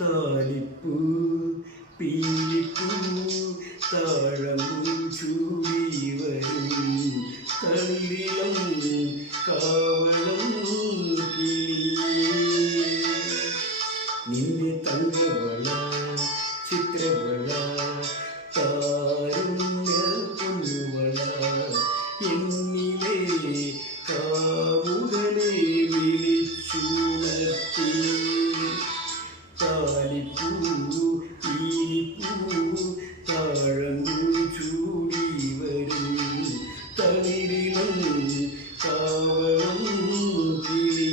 താലിപ്പൂ പീലിപ്പൂ താഴമ്പൂ ചൂടി വരും തളിരിളം കാവളം നിന്നെ തങ്കവള ചിത്രവള താരുണ്യ പൊന്നുവള എന്നിലെ കാമുകനെ വിളിച്ചുണർത്തി താലിപ്പൂ പീലിപ്പൂ താഴമ്പൂ ചൂടി വരും തളിരിളം കാവളം കിളി.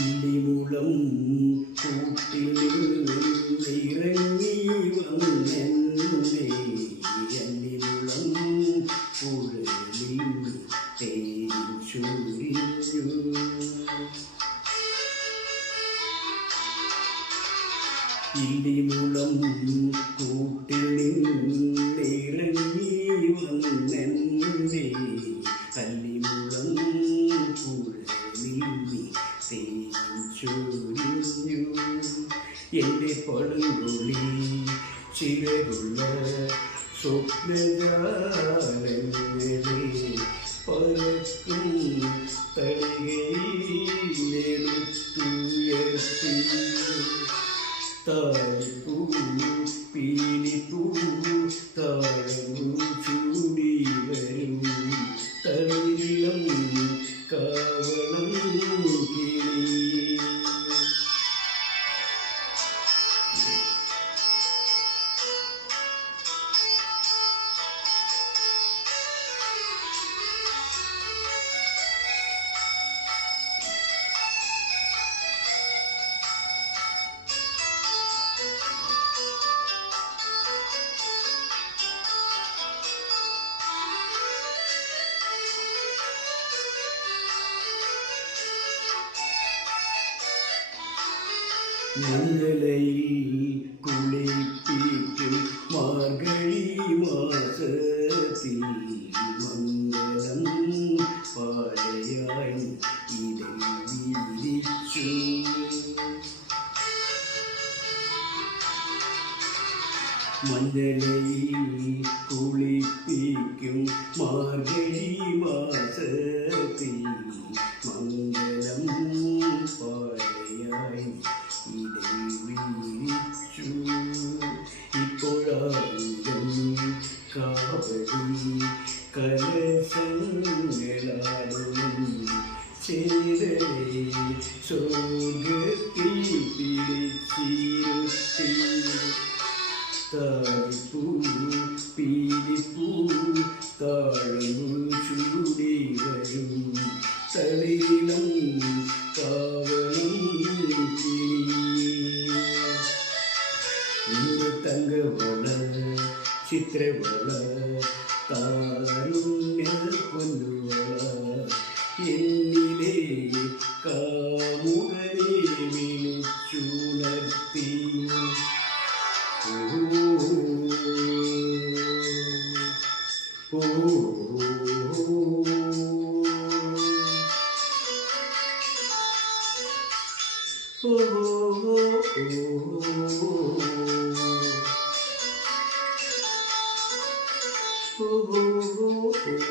ഇടിമുളം കൂട്ടിലിറങ്ങി വന്നെന്നെ അല്ലിമുളം കുഴലിൽ തേൻ ചൊരിഞ്ഞു. ഇടിമുളം കൂട്ടിലിറങ്ങി വന്നെന്നെ അല്ലിമുളം കുഴലിൽ ചൊരിഞ്ഞു. എൻ്റെ പടുങ്കുളി ചിലരുള്ള സ്വപ്നജാലങ്ങളെ പറക്കും തളികയിലെടുത്തുയർത്തി താലിപ്പൂ പീലിപ്പൂ താഴമ്പൂ ചൂടി വരും തളിരിളം കാവളം കിളി. മഞ്ഞളയിൽ കുളിപ്പിക്കും മാർഗഴി മാസത്തിൽ മംഗളം പാടയായി ഇടം വിരിച്ചു. മഞ്ഞളയിൽ കുളിപ്പിക്കും മാർഗഴി മാസത്തിൽ മംഗളം പാടയായി ഇടം വിരിച്ചു. ഇപ്പോഴാകും കാവലി കലശങ്ങളാടും ചേരലെ സ്വർഗത്തിൽ പിടിച്ചിരുത്തി താലിപ്പൂ പീലിപ്പൂ താഴമ്പൂ ചൂടി വരും തളിരിളം കാവളം കിളി. നിന്റെ തങ്കവള ചിത്രവള താരുണ്യ പൊന്നുവള എന്നിലെ കാമുകനെ വിളിച്ചുണർത്തി.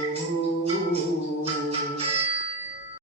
Oh